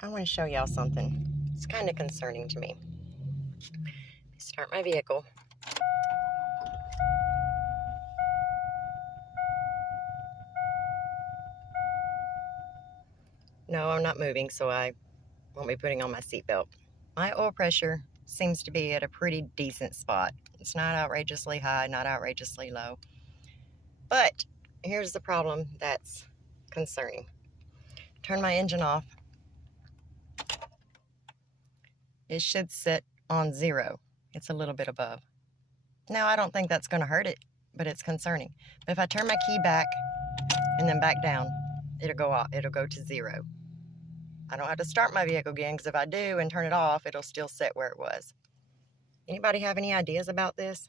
I want to show y'all something. It's kind of concerning to me. Start my vehicle. No, I'm not moving, so I won't be putting on my seatbelt. My oil pressure seems to be at a pretty decent spot. It's not outrageously high, not outrageously low. But here's the problem that's concerning. Turn my engine off. It should sit on 0. It's a little bit above. Now, I don't think that's going to hurt it, but it's concerning. But if I turn my key back and then back down, it'll go off. It'll go to 0. I don't have to start my vehicle again, because if I do and turn it off, it'll still sit where it was. Anybody have any ideas about this?